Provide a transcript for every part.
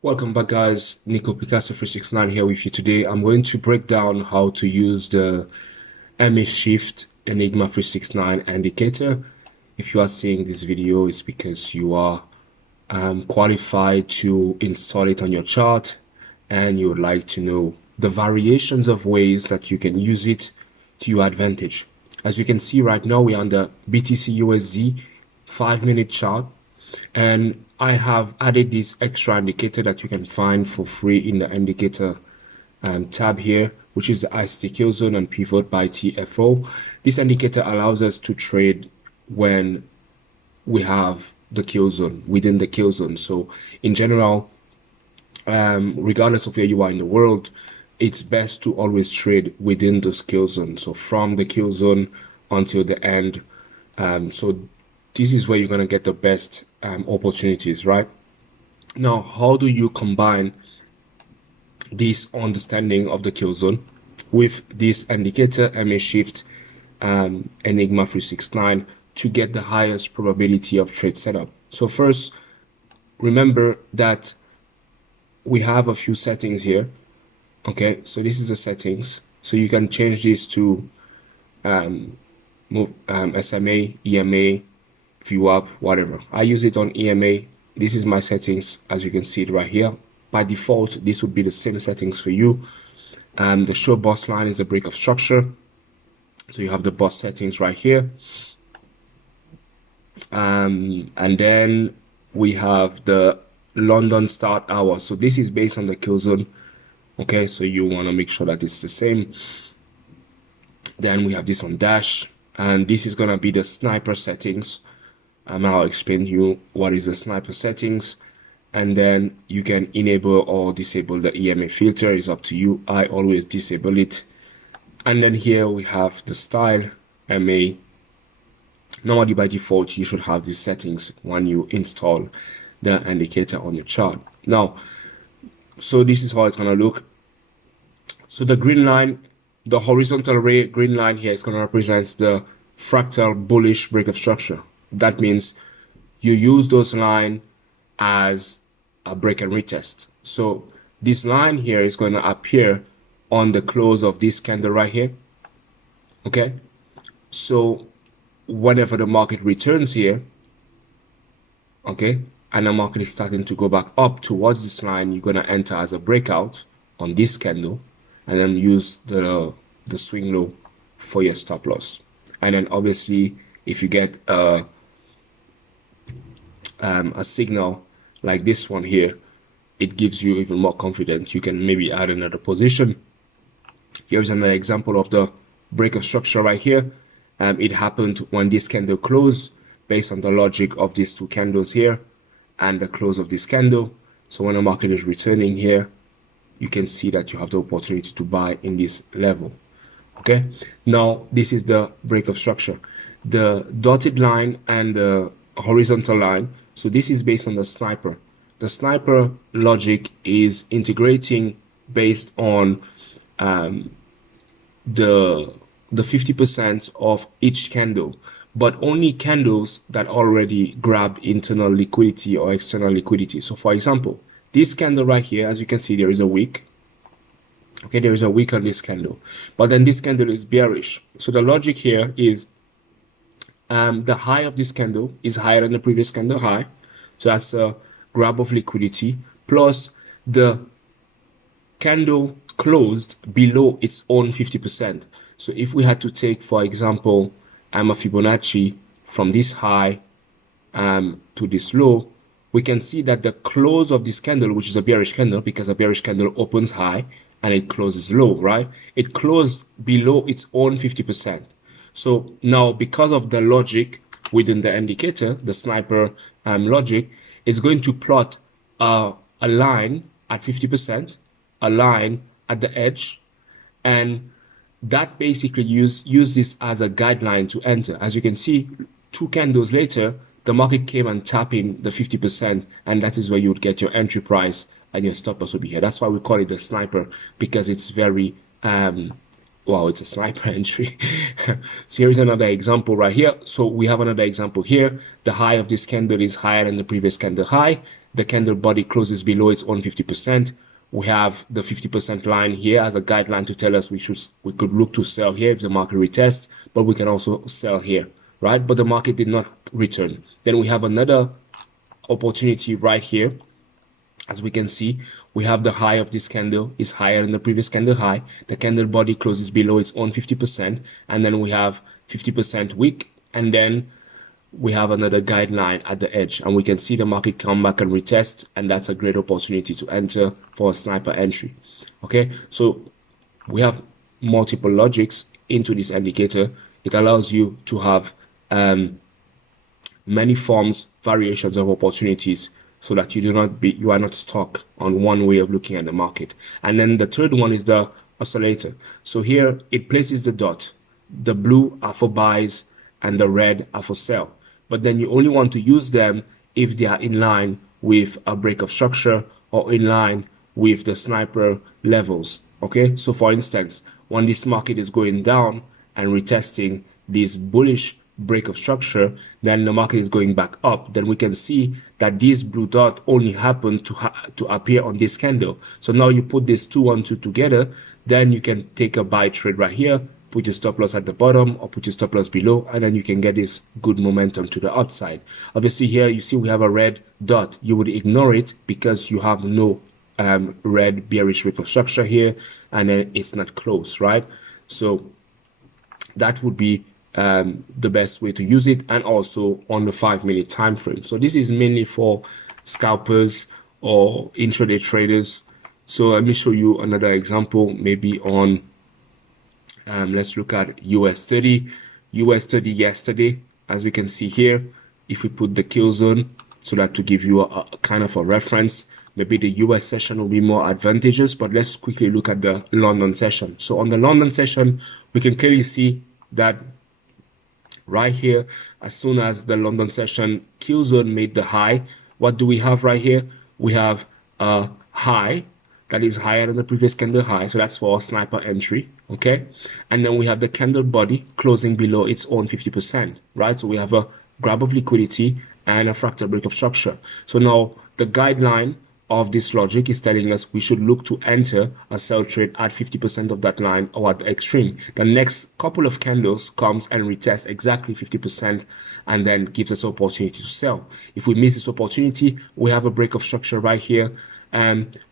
Welcome back, guys. Nico Picasso 369 here with you today. I'm going to break down how to use the MA Shift Enigma 369 indicator. If you are seeing this video, it's because you are qualified to install it on your chart and you would like to know the variations of ways that you can use it to your advantage. As you can see right now, we're on the BTC USD 5-minute chart, and I have added this extra indicator that you can find for free in the indicator tab here, which is the ICT kill zone and pivot by TFO. This indicator allows us to trade when we have the kill zone, within the kill zone. So in general, regardless of where you are in the world, it's best to always trade within the kill zone. So from the kill zone until the end. So this is where you're going to get the best opportunities, right? Now, how do you combine this understanding of the kill zone with this indicator MA Shift Enigma 369 to get the highest probability of trade setup? So first, remember that we have a few settings here. Okay, so this is the settings. So you can change this to SMA, EMA, view up, whatever. I use it on EMA. This is my settings, as you can see it right here. By default, this would be the same settings for you. The show boss line is a break of structure. So you have the boss settings right here. And then we have the London start hour. So this is based on the kill zone. Okay, so you want to make sure that it's the same. Then we have this on dash, and this is going to be the sniper settings. I'll explain to you what is the sniper settings, and then you can enable or disable the EMA filter. It's up to you. I always disable it. And then here we have the style MA. Normally by default you should have these settings when you install the indicator on your chart. Now, so this is how it's going to look. So the green line, the horizontal ray green line here is going to represent the fractal bullish break of structure. That means you use those lines as a break and retest. So this line here is going to appear on the close of this candle right here. Okay, so whenever the market returns here, okay, and the market is starting to go back up towards this line, you're going to enter as a breakout on this candle and then use the swing low for your stop loss. And then obviously if you get a signal like this one here, it gives you even more confidence. You can maybe add another position. Here's another example of the break of structure right here. It happened when this candle closed based on the logic of these two candles here and the close of this candle. So when the market is returning here, you can see that you have the opportunity to buy in this level. Okay, now this is the break of structure. The dotted line and the horizontal line, so this is based on the sniper. The sniper logic is integrating based on the 50% of each candle, but only candles that already grabbed internal liquidity or external liquidity. So for example, this candle right here, as you can see, there is a wick. Okay, there is a wick on this candle, but then this candle is bearish. So the logic here is the high of this candle is higher than the previous candle high. So that's a grab of liquidity, plus the candle closed below its own 50%. So if we had to take, for example, a Fibonacci from this high to this low, we can see that the close of this candle, which is a bearish candle, because a bearish candle opens high and it closes low, right? It closed below its own 50%. So now, because of the logic within the indicator, the sniper logic, it's going to plot a line at 50%, a line at the edge, and that basically use this as a guideline to enter. As you can see, 2 candles later, the market came and tapped in the 50%, and that is where you would get your entry price and your stop loss will be here. That's why we call it the sniper, because it's very wow, it's a sniper entry. So here's another example right here. So we have another example here. The high of this candle is higher than the previous candle high, the candle body closes below its own 50%. We have the 50% line here as a guideline to tell us we could look to sell here if the market retests, but we can also sell here, right? But the market did not return. Then we have another opportunity right here. As we can see, we have the high of this candle is higher than the previous candle high. The candle body closes below its own 50%, and then we have 50% wick, and then we have another guideline at the edge, and we can see the market come back and retest, and that's a great opportunity to enter for a sniper entry. Okay, so we have multiple logics into this indicator. It allows you to have many forms, variations of opportunities, so that you are not stuck on one way of looking at the market. And then the third one is the oscillator. So here it places the dot. The blue are for buys and the red are for sell. But then you only want to use them if they are in line with a break of structure or in line with the sniper levels. Okay, so for instance, when this market is going down and retesting this bullish break of structure, then the market is going back up, then we can see that this blue dot only happened to appear on this candle. So now you put these 2 and 2 together, then you can take a buy trade right here, put your stop loss at the bottom or put your stop loss below, and then you can get this good momentum to the upside. Obviously here you see we have a red dot. You would ignore it because you have no red bearish break of structure here, and then it's not close, right? So that would be the best way to use it, and also on the 5-minute time frame. So this is mainly for scalpers or intraday traders. So let me show you another example, maybe on let's look at US30 yesterday. As we can see here, if we put the kill zone, so that to give you a kind of a reference, maybe the US session will be more advantageous, but let's quickly look at the London session. So on the London session, we can clearly see that right here, as soon as the London session kill zone made the high, what do we have right here? We have a high that is higher than the previous candle high, so that's for a sniper entry, okay? And then we have the candle body closing below its own 50%, right? So we have a grab of liquidity and a fractal break of structure. So now the guideline of this logic is telling us we should look to enter a sell trade at 50% of that line or at the extreme. The next couple of candles comes and retests exactly 50% and then gives us opportunity to sell. If we miss this opportunity, we have a break of structure right here,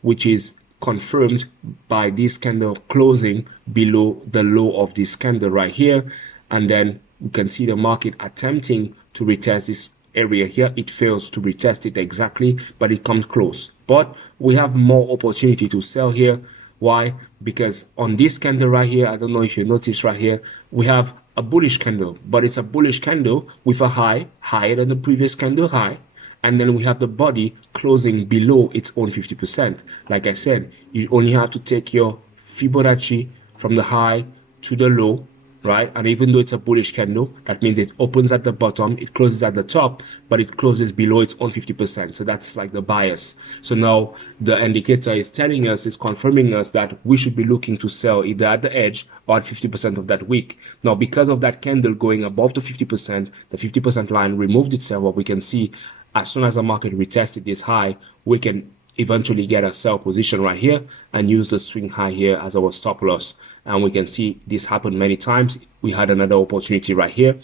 which is confirmed by this candle closing below the low of this candle right here, and then we can see the market attempting to retest this area here. It fails to retest it exactly, but it comes close. But we have more opportunity to sell here. Why? Because on this candle right here, I don't know if you notice right here, we have a bullish candle, but it's a bullish candle with a high higher than the previous candle high. And then we have the body closing below its own 50%. Like I said, you only have to take your Fibonacci from the high to the low, right? And even though it's a bullish candle, that means it opens at the bottom, it closes at the top, but it closes below its own 50%. So that's like the bias. So now the indicator is telling us, is confirming us that we should be looking to sell either at the edge or at 50% of that wick. Now, because of that candle going above the 50% line removed itself, what we can see, as soon as the market retested this high, we can eventually get a sell position right here and use the swing high here as our stop loss. And we can see this happen many times. We had another opportunity right here.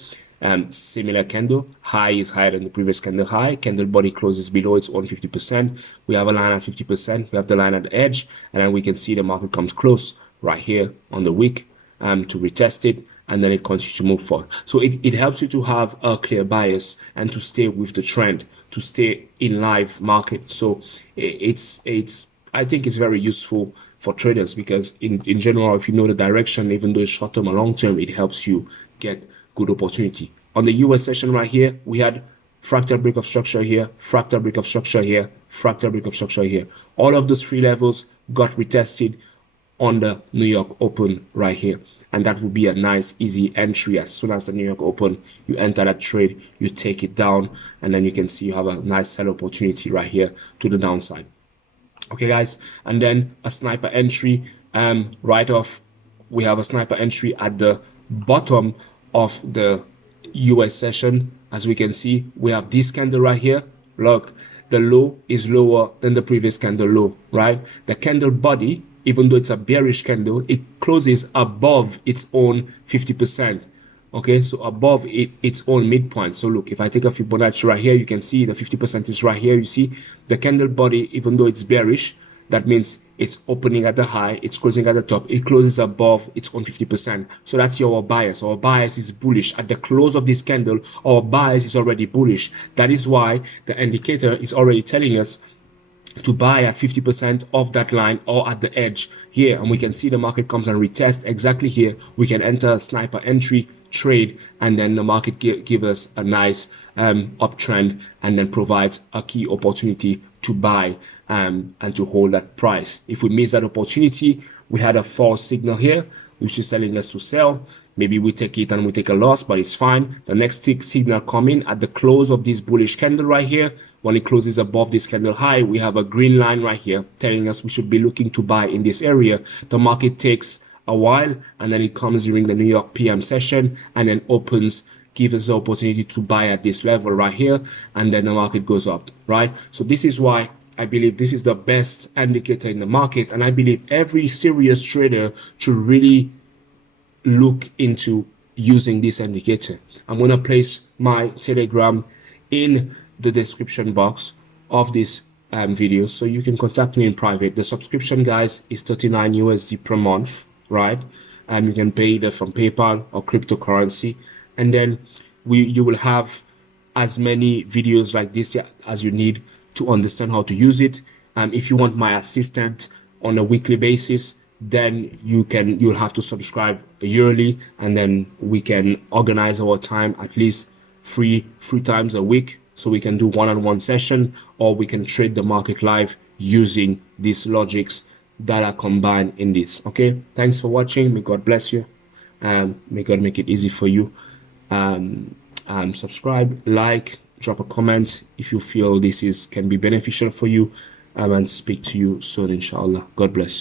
Similar candle, high is higher than the previous candle high. Candle body closes below its own 50%. We have a line at 50%. We have the line at the edge, and then we can see the market comes close right here on the wick to retest it, and then it continues to move forward. So it helps you to have a clear bias and to stay with the trend, to stay in live market. So I think it's very useful for traders, because in general, if you know the direction, even though it's short term or long term, it helps you get good opportunity. On the US session right here, we had fractal break of structure here, fractal break of structure here, fractal break of structure here. All of those 3 levels got retested on the New York Open right here. And that would be a nice, easy entry. As soon as the New York Open, you enter that trade, you take it down, and then you can see you have a nice sell opportunity right here to the downside. Okay, guys, and then a sniper entry. Right off, we have a sniper entry at the bottom of the US session. As we can see, we have this candle right here. Look, the low is lower than the previous candle low, right? The candle body, even though it's a bearish candle, it closes above its own 50%. Okay, so above its own midpoint. So look, if I take a Fibonacci right here, you can see the 50% is right here. You see the candle body, even though it's bearish, that means it's opening at the high, it's closing at the top, it closes above its own 50%. So that's our bias. Our bias is bullish. At the close of this candle, our bias is already bullish. That is why the indicator is already telling us to buy at 50% of that line or at the edge here. And we can see the market comes and retest exactly here. We can enter a sniper entry trade, and then the market give us a nice uptrend, and then provides a key opportunity to buy and to hold that price. If we miss that opportunity, we had a false signal here which is telling us to sell. Maybe we take it and we take a loss, but it's fine. The next signal coming at the close of this bullish candle right here. When it closes above this candle high, we have a green line right here telling us we should be looking to buy in this area. The market takes a while, and then it comes during the New York PM session and then opens, gives us the opportunity to buy at this level right here, and then the market goes up, right? So this is why I believe this is the best indicator in the market, and I believe every serious trader should really look into using this indicator. I'm going to place my Telegram in the description box of this video, so you can contact me in private. The subscription, guys, is 39 USD per month, right? And you can pay either from PayPal or cryptocurrency, and then you will have as many videos like this as you need to understand how to use it. If you want my assistant on a weekly basis, then you'll have to subscribe yearly, and then we can organize our time at least three times a week, so we can do one-on-one session, or we can trade the market live using these logics that are combined in this. Okay, thanks for watching. May God bless you, may God make it easy for you. Subscribe, like, drop a comment if you feel this can be beneficial for you, and speak to you soon, inshallah. God bless.